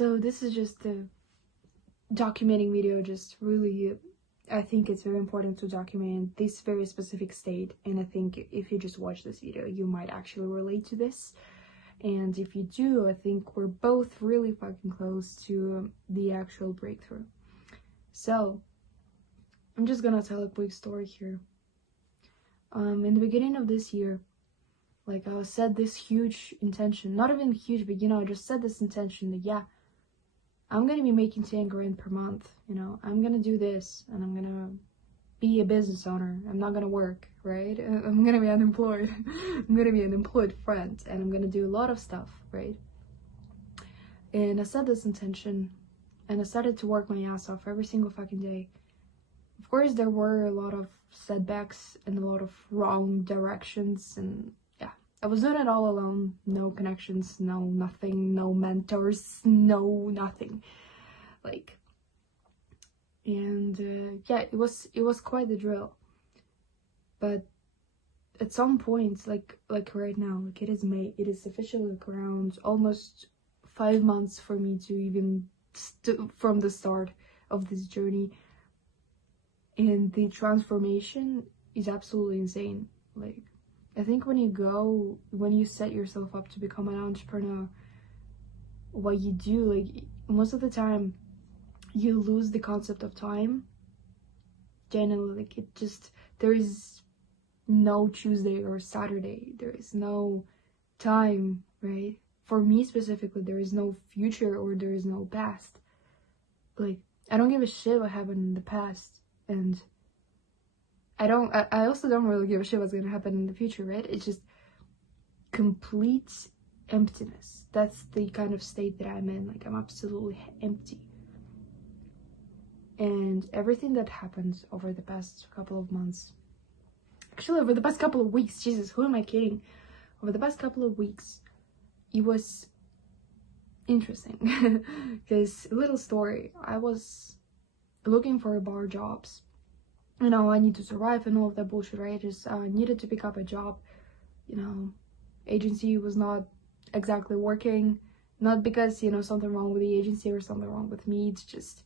So this is just a documenting video, just really, I think it's very important to document this very specific state, and I think if you just watch this video, you might actually relate to this. And if you do, I think we're both really fucking close to the actual breakthrough. So, I'm just gonna tell a quick story here. In the beginning of this year, like, I set this huge intention, not even huge, but, you know, I just set this intention that, yeah, I'm gonna be making 10 grand per month, you know, I'm gonna do this, and I'm gonna be a business owner. I'm not gonna work, right? I'm gonna be unemployed. I'm gonna be an employed friend, and I'm gonna do a lot of stuff, right? And I set this intention, and I started to work my ass off every single fucking day. Of course, there were a lot of setbacks and a lot of wrong directions, and yeah, I was doing it all alone. No connections, no nothing, no mentors, no nothing. Like, and yeah, it was quite the drill. But at some point, like right now, like, it is May, it is officially like around almost 5 months for me to even from the start of this journey, and the transformation is absolutely insane. Like, I think when you set yourself up to become an entrepreneur, what you do, like, most of the time you lose the concept of time. Generally, like, it just, there is no Tuesday or Saturday, there is no time, right? For me specifically, there is no future or there is no past. Like, I don't give a shit what happened in the past, and I also don't really give a shit what's gonna happen in the future, right? It's just complete emptiness. That's the kind of state that I'm in. Like, I'm absolutely empty. And everything that happened over the past couple of months, actually over the past couple of weeks, Jesus, who am I kidding? Over the past couple of weeks, it was interesting. Because, little story, I was looking for bar jobs. You know, I need to survive and all of that bullshit, right? I just needed to pick up a job. You know, agency was not exactly working. Not because, you know, something wrong with the agency or something wrong with me. It's just,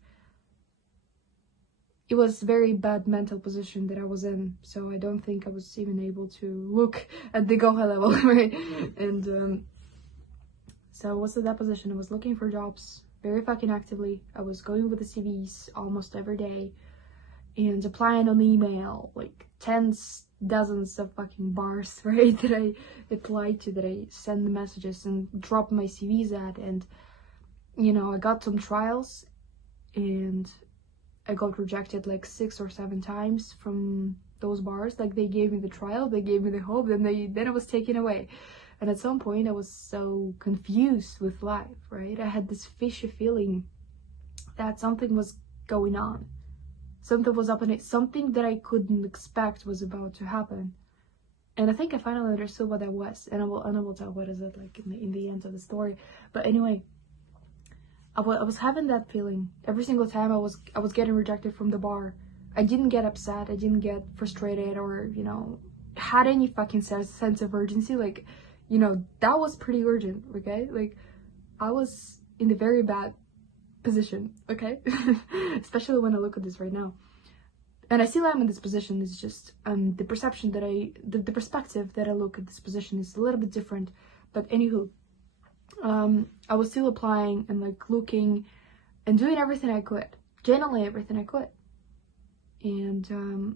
it was a very bad mental position that I was in. So I don't think I was even able to look at the go-high level, right? And so I was in that position. I was looking for jobs very fucking actively. I was going with the CVs almost every day and applying on email, like dozens of fucking bars, right, that I applied to, that I send the messages and drop my CVs at. And, you know, I got some trials and I got rejected like 6 or 7 times from those bars. Like, they gave me the trial, they gave me the hope, then I was taken away. And at some point I was so confused with life, right? I had this fishy feeling that something was going on. Something was up in it. Something that I couldn't expect was about to happen. And I think I finally understood what that was. And I will tell what is it like in the end of the story. But anyway, I was having that feeling every single time I was getting rejected from the bar. I didn't get upset. I didn't get frustrated or, you know, had any fucking sense of urgency. Like, you know, that was pretty urgent, okay? Like, I was in a very bad position, okay? Especially when I look at this right now. And I still am in this position. It's just the perception that the perspective that I look at this position is a little bit different. But anywho, I was still applying and like looking and doing everything I could, genuinely everything I could. And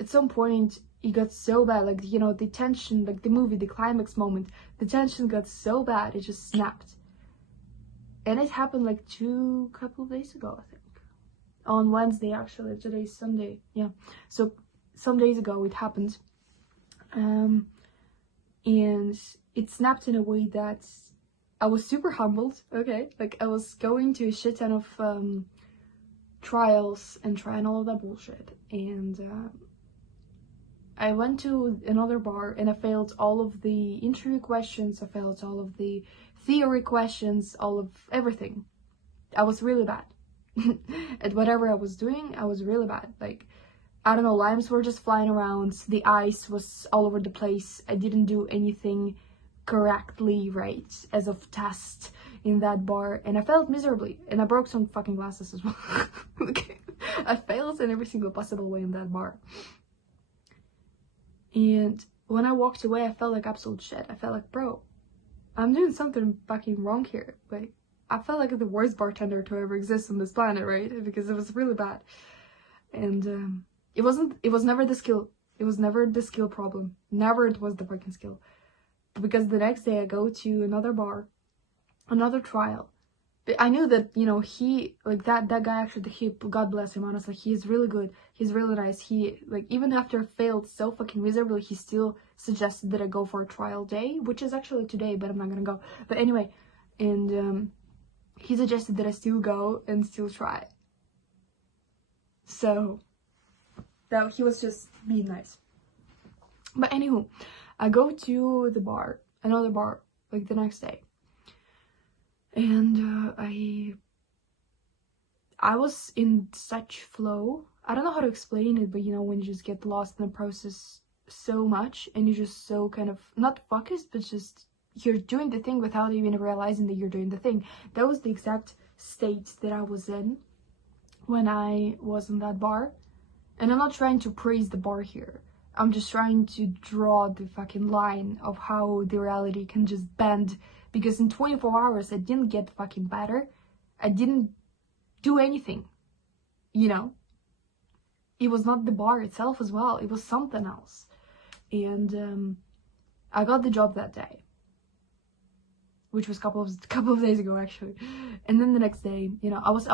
at some point it got so bad, like, you know, the tension, like the movie, the climax moment, the tension got so bad it just snapped. And it happened like couple of days ago, I think. On Wednesday, actually. Today's Sunday. Yeah. So some days ago it happened. And it snapped in a way that I was super humbled, okay? Like, I was going to a shit ton of trials and trying all of that bullshit. And I went to another bar and I failed all of the interview questions. I failed all of the theory questions, all of everything. I was really bad. At whatever I was doing, I was really bad. Like, I don't know, limes were just flying around, the ice was all over the place, I didn't do anything correctly right as of test, in that bar, and I failed miserably, and I broke some fucking glasses as well. Okay. I failed in every single possible way in that bar. And when I walked away, I felt like absolute shit. I felt like, bro, I'm doing something fucking wrong here. Like, I felt like the worst bartender to ever exist on this planet, right? Because it was really bad. And it was never the skill. It was never the skill problem. Never it was the fucking skill. Because the next day I go to another bar, another trial. I knew that, you know, he, like, that guy actually, God bless him, honestly, he's really good. He's really nice. He, like, even after I failed so fucking miserably, he still suggested that I go for a trial day, which is actually today, but I'm not gonna go. But anyway, and he suggested that I still go and still try. So, that he was just being nice. But anywho, I go to the bar, another bar, like, the next day. And I was in such flow. I don't know how to explain it, but you know, when you just get lost in the process so much, and you're just so kind of not focused, but just you're doing the thing without even realizing that you're doing the thing. That was the exact state that I was in when I was in that bar. And I'm not trying to praise the bar here. I'm just trying to draw the fucking line of how the reality can just bend. Because in 24 hours, I didn't get fucking better. I didn't do anything, you know? It was not the bar itself as well. It was something else. And I got the job that day, which was a couple of days ago, actually. And then the next day, you know, I was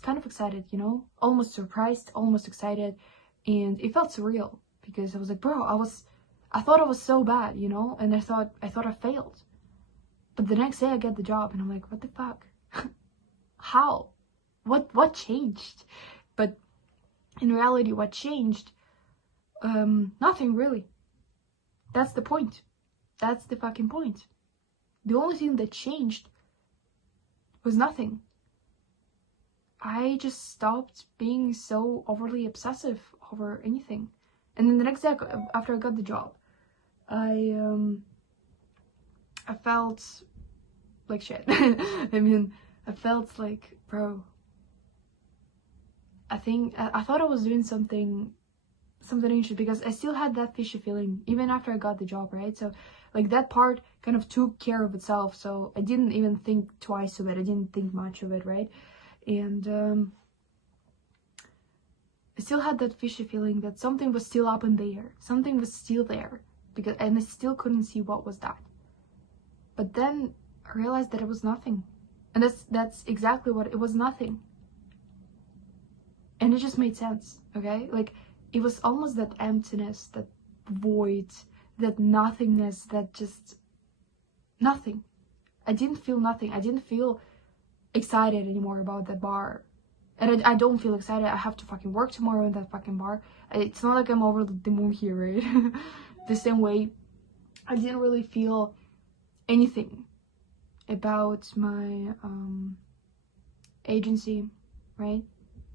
kind of excited, you know? Almost surprised, almost excited. And it felt surreal. Because I was like, bro, I thought I was so bad, you know? And I thought I failed. But the next day I get the job and I'm like, what the fuck? How? What changed? But in reality, what changed? Nothing really. That's the point. That's the fucking point. The only thing that changed was nothing. I just stopped being so overly obsessive over anything. And then the next day, after I got the job, I felt like shit. I mean, I felt like, bro, I thought I was doing something interesting, because I still had that fishy feeling even after I got the job, right? So, like, that part kind of took care of itself, so I didn't even think twice of it. I didn't think much of it, right? And I still had that fishy feeling that something was still up in the air. Something was still there, and I still couldn't see what was that. But then I realized that it was nothing. And that's exactly what it was, nothing. And it just made sense, okay? Like, it was almost that emptiness, that void, that nothingness, that just nothing. I didn't feel nothing. I didn't feel excited anymore about that bar. And I don't feel excited. I have to fucking work tomorrow in that fucking bar. It's not like I'm over the moon here, right? The same way, I didn't really feel anything about my agency, right?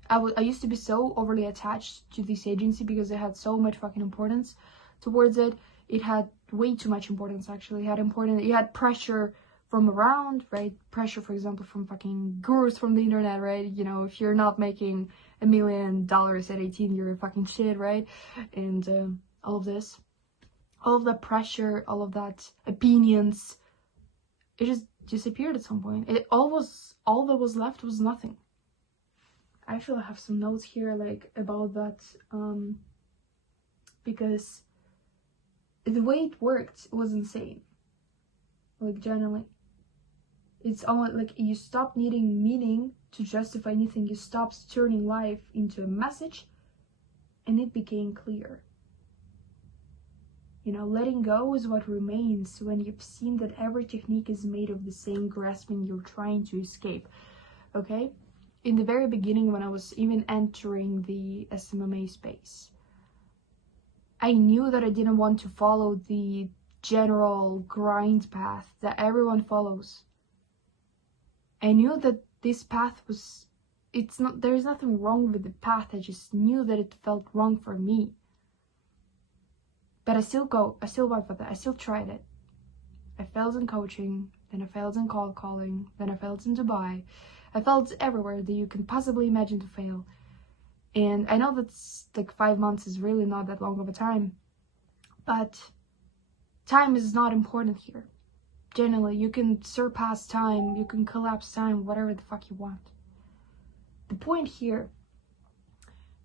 I used to be so overly attached to this agency because it had so much fucking importance towards it. It had way too much importance, actually. It had pressure from around, right? Pressure, for example, from fucking gurus from the internet, right? You know, if you're not making $1 million at 18, you're a fucking shit, right? And all of this, all of that pressure, all of that opinions, it just disappeared at some point. All that was left was nothing. Actually, I have some notes here, like, about that, because the way it worked was insane. Like, generally, it's almost like you stop needing meaning to justify anything. You stop turning life into a message, and it became clear. You know, letting go is what remains when you've seen that every technique is made of the same grasping you're trying to escape, okay? In the very beginning, when I was even entering the SMMA space, I knew that I didn't want to follow the general grind path that everyone follows. I knew that this path was, there is nothing wrong with the path. I just knew that it felt wrong for me. But I still went for that. I still tried it. I failed in coaching, then I failed in cold calling, then I failed in Dubai. I failed everywhere that you can possibly imagine to fail. And I know that's like 5 months is really not that long of a time, but time is not important here. Generally, you can surpass time, you can collapse time, whatever the fuck you want. The point here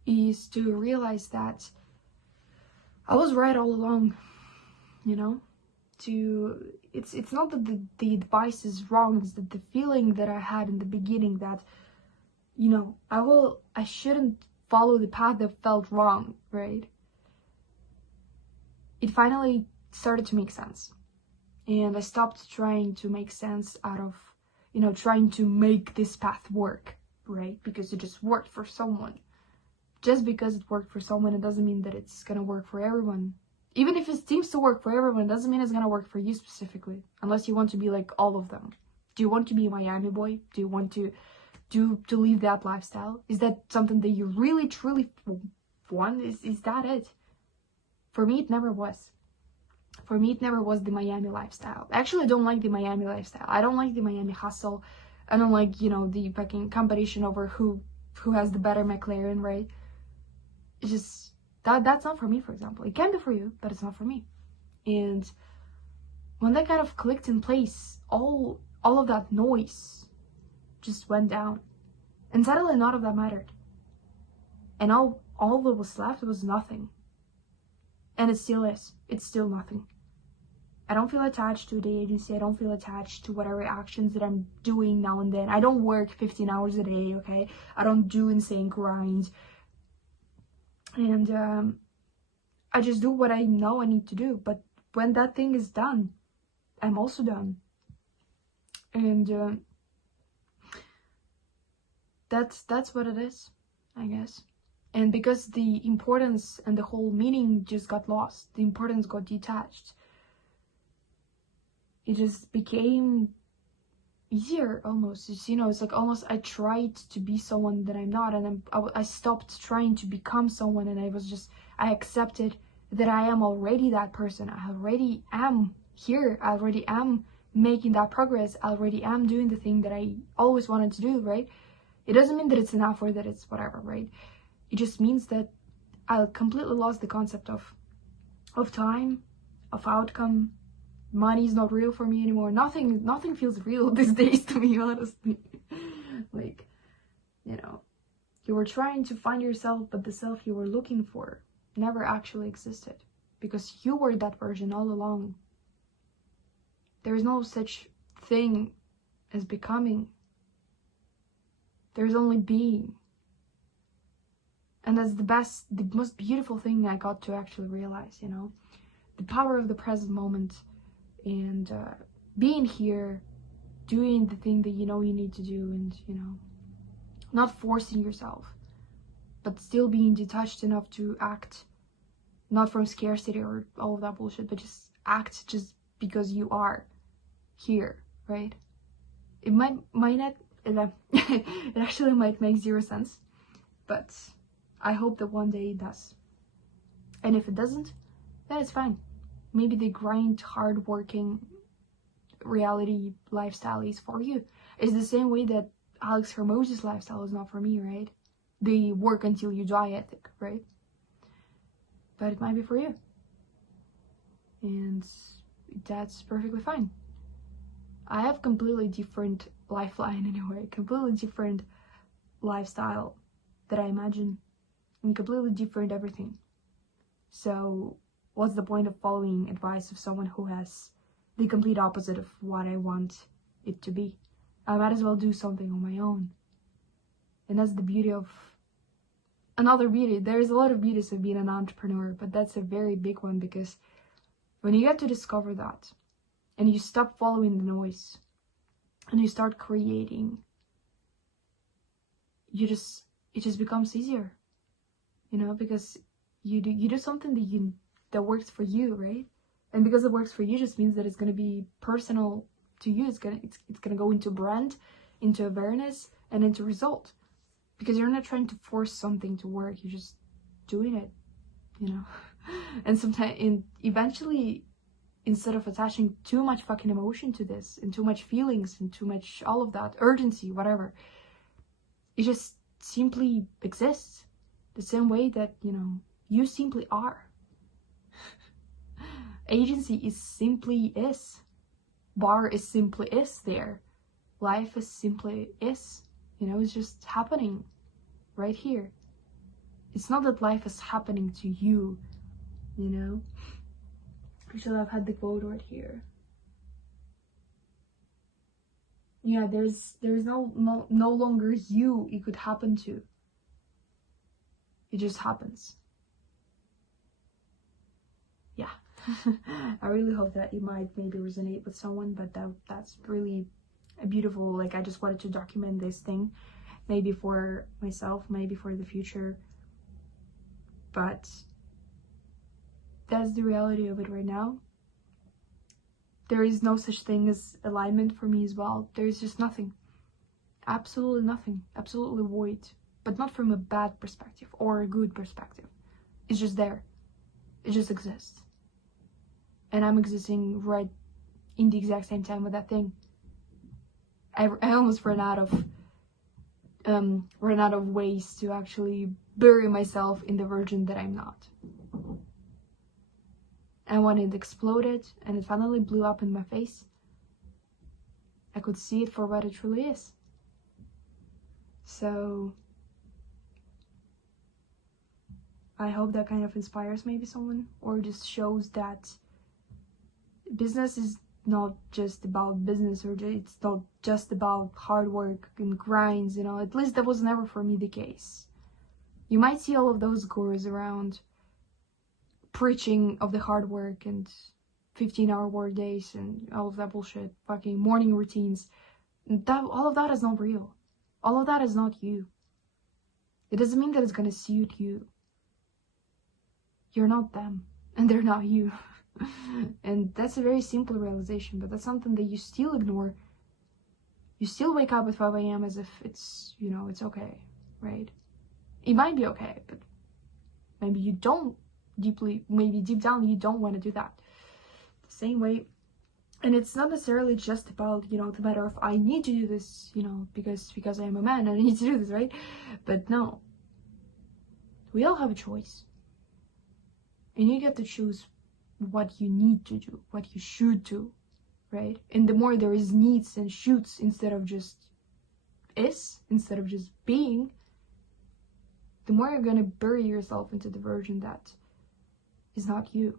is to realize that I was right all along, you know? It's not that the advice is wrong, it's that the feeling that I had in the beginning that, you know, I shouldn't follow the path that felt wrong, right? It finally started to make sense. And I stopped trying to make sense out of, you know, trying to make this path work, right? Because it just worked for someone. Just because it worked for someone, it doesn't mean that it's gonna work for everyone. Even if it seems to work for everyone, it doesn't mean it's gonna work for you specifically. Unless you want to be like all of them. Do you want to be a Miami boy? Do you want to live that lifestyle? Is that something that you really, truly want? Is that it? For me, it never was. For me, it never was the Miami lifestyle. Actually, I don't like the Miami lifestyle. I don't like the Miami hustle. I don't like, you know, the fucking competition over who has the better McLaren, right? It's just, that's not for me, for example. It can be for you, but it's not for me. And when that kind of clicked in place, all of that noise just went down. And suddenly none of that mattered. And all that was left was nothing. And it still is. It's still nothing. I don't feel attached to the agency. I don't feel attached to whatever actions that I'm doing now and then. I don't work 15 hours a day, okay? I don't do insane grinds. And I just do what I know I need to do. But when that thing is done, I'm also done. And that's what it is, I guess. And because the importance and the whole meaning just got lost, the importance got detached, it just became easier almost. It's, you know, it's like almost I tried to be someone that I'm not, and I stopped trying to become someone, and I accepted that I am already that person. I already am here. I already am making that progress. I already am doing the thing that I always wanted to do, right? It doesn't mean that it's enough or that it's whatever, right? It just means that I completely lost the concept of time, of outcome. Money is not real for me anymore. Nothing feels real these days to me, honestly. Like, you know, you were trying to find yourself, but the self you were looking for never actually existed. Because you were that version all along. There is no such thing as becoming. There's only being. And that's the most beautiful thing I got to actually realize, you know? The power of the present moment and being here, doing the thing that you know you need to do, and, you know, not forcing yourself, but still being detached enough to act, not from scarcity or all of that bullshit, but just act just because you are here, right? It might not, it actually might make zero sense, but I hope that one day it does. And if it doesn't, then it's fine. Maybe the grind, hard-working reality lifestyle is for you. It's the same way that Alex Hormozi's lifestyle is not for me, right? The work until you die ethic, right? But it might be for you. And that's perfectly fine. I have completely different lifeline anyway, completely different lifestyle that I imagine, and completely different everything. So what's the point of following advice of someone who has the complete opposite of what I want it to be? I might as well do something on my own. And that's the beauty of another beauty. There's a lot of beauties of being an entrepreneur, but that's a very big one, because when you get to discover that and you stop following the noise and you start creating, it just becomes easier, you know, because you do something that works for you, right? And because it works for you just means that it's going to be personal to you. It's gonna go into brand, into awareness, and into result, because you're not trying to force something to work. You're just doing it, you know. And sometimes, eventually, instead of attaching too much fucking emotion to this, and too much feelings, and too much all of that urgency, whatever, it just simply exists the same way that, you know, you simply are. Agency is simply is. Bar is simply is there. Life is simply is. You know, it's just happening right here. It's not that life is happening to you, you know. I should have had the quote right here. Yeah, there's no longer you it could happen to. It just happens. Yeah. I really hope that it might maybe resonate with someone, but that's really a beautiful, like, I just wanted to document this thing, maybe for myself, maybe for the future, but that's the reality of it right now. There is no such thing as alignment for me as well. There is just nothing. Absolutely nothing. Absolutely void. But not from a bad perspective or a good perspective. It's just there. It just exists. And I'm existing right in the exact same time with that thing. I almost ran out of ways to actually bury myself in the version that I'm not. And when it exploded and it finally blew up in my face, I could see it for what it truly is. So I hope that kind of inspires maybe someone, or just shows that business is not just about business, or it's not just about hard work and grinds, you know. At least that was never for me the case. You might see all of those gurus around preaching of the hard work and 15-hour work days and all of that bullshit, fucking morning routines. That all of that is not real. All of that is not you. It doesn't mean that it's gonna suit you. You're not them, and they're not you. And that's a very simple realization, but that's something that you still ignore. You still wake up at 5 a.m. as if it's, you know, it's okay, right? It might be okay, but maybe you don't maybe deep down you don't want to do that. The same way, and it's not necessarily just about, you know, the matter of I need to do this, you know, because I am a man and I need to do this, right? But no, we all have a choice, and you get to choose what you need to do, what you should do, right? And the more there is needs and shoots instead of just instead of just being, the more you're gonna bury yourself into the version that is not you.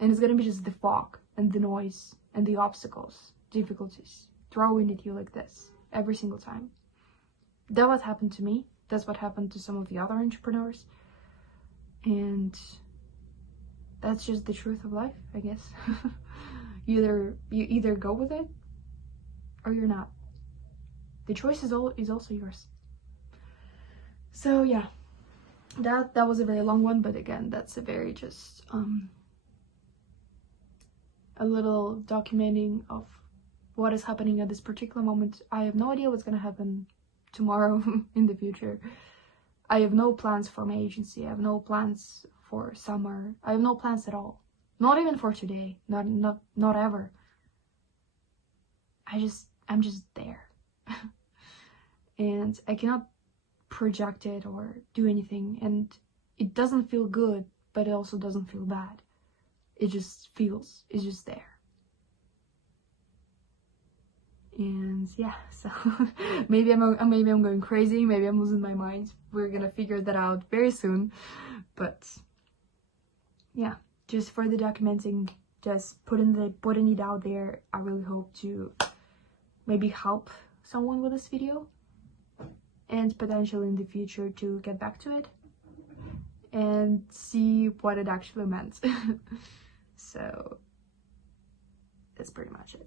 And it's gonna be just the fog and the noise and the obstacles, difficulties throwing at you like this every single time. That's what happened to me. That's what happened to some of the other entrepreneurs. And that's just the truth of life, I guess. You either go with it or you're not. The choice is also yours. So yeah, that was a very long one, but again, that's a very just a little documenting of what is happening at this particular moment. I have no idea what's gonna happen tomorrow in the future. I have no plans for my agency. I have no plans for summer. I have no plans at all. Not even for today. Not ever. I'm just there. And I cannot project it or do anything, and it doesn't feel good, but it also doesn't feel bad. It just feels, it's just there. And yeah, so maybe I'm going crazy, maybe I'm losing my mind. We're gonna figure that out very soon. But yeah, just for the documenting, just putting it out there. I really hope to maybe help someone with this video, and potentially in the future to get back to it and see what it actually meant. So that's pretty much it.